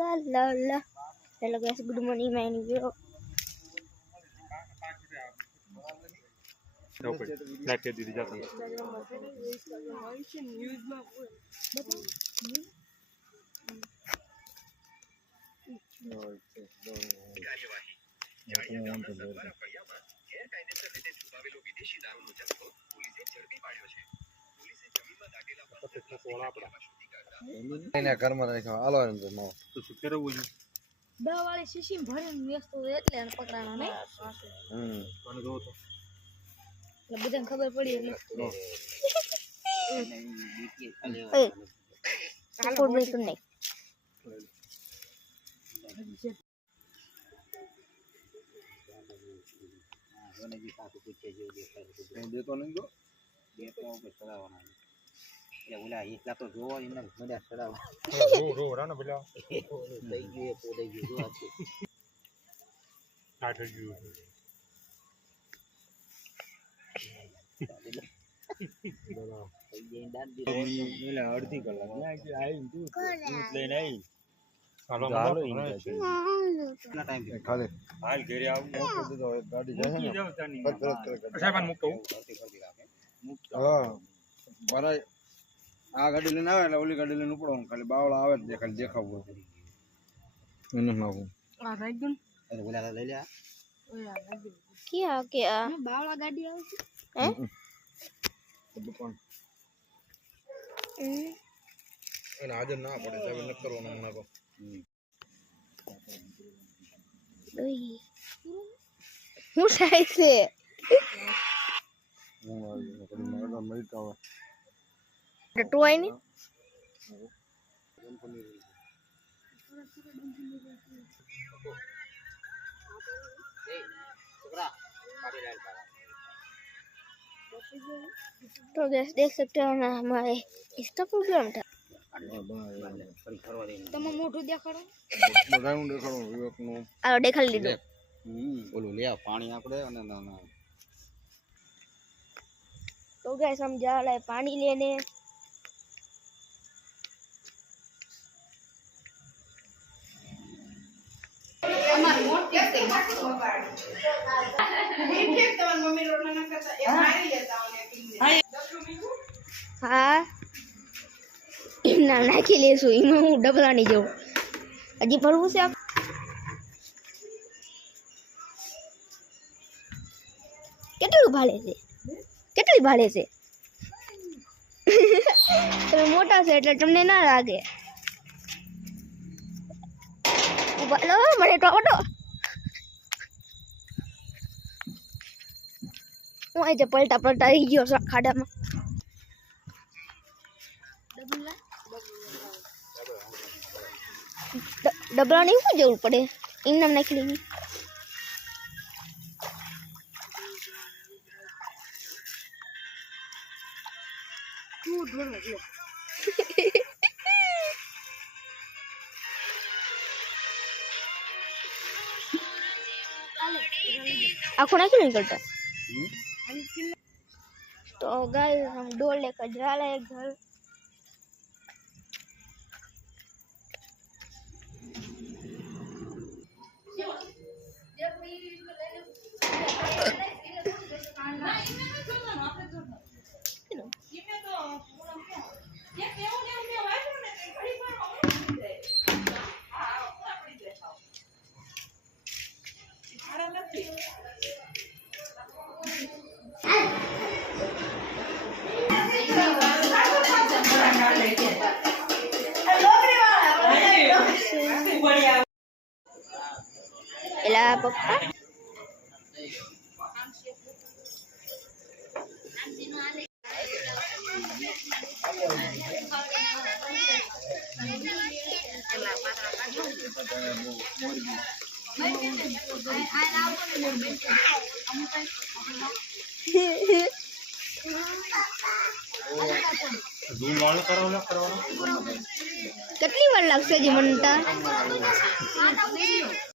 la la la. Hello guys, good morning my new. Light के दीदी जाता है એને ઘરમાં રાખ્યો હાલો એમ તો નો તો શું કરવું છે 10 વાળી શીશી ભરીને વ્યસ્ત હોય એટલે એને પકડાણો નહીં કોને જોવો તો એટલે બધાને ખબર પડી એટલે સપોર્ટ બ્રેક નહીં દેતો નહીં તો દેતો કે ચડાવવાના એટલે ઓલા એકલા તો જોવો એમને મજા ચડાવવા રો રાના પેલા થઈ ગયું પોદઈ ગયું આ છે આ થઈ ગયું બોલો થઈ ગઈ દાંત દી મેલા અડધી કલાક ના કે આઈ તું લઈને આવી હાલો કેટલા ટાઈમ ખાલે હાલ ઘરે આવું મોટો દીધો ગાડી જાય ને સાહેબ મુકતો હા બરાબર આ ગાડી લઈને આવે એટલે ઓલી ગાડી લઈને ઉપડવાનું ખાલી બાવળા આવે જ ખાલી દેખાવું એનું નાખું આ રાઈગન અરે ઓલા લઈ લે ઓલા રાઈગન ક્યાં ક્યાં બાવળા ગાડી આવે છે હે દુકાન એને હાજર ના પડે સાહેબ ન કરવાનું હમણાં તો હું થાય છે ટોય ને तो गैस देख सकते हो ना हमारे इसका प्रॉब्लम था તમે મોઢું દેખાડો બધાનું દેખાડો વિવેકનું આ દેખાડી દીધું ઓલું લે પાણી આપણે અને ના तो गैस हम जा रहे हैं पानी लेने हाँ ना नाखी लेसु एमां हूँ डबलानी जेवुं हजी भरवुं छे કેટલું ભાડે છે કેટલી ભાડે છે તમે મોટા છે એટલે તમને ના લાગે ઉભા લો મને ટોટો હું આજે પલટા પલટા આવી ગયો ખાડામાં ડબલાની શું જરૂર પડે એમને નાખી લેવી आँखों ना क्यों निकलता तो गाइस हम डोल लेकर जा रहे हैं घर Ela papa કેટલી વાર લાગશે જી મનતા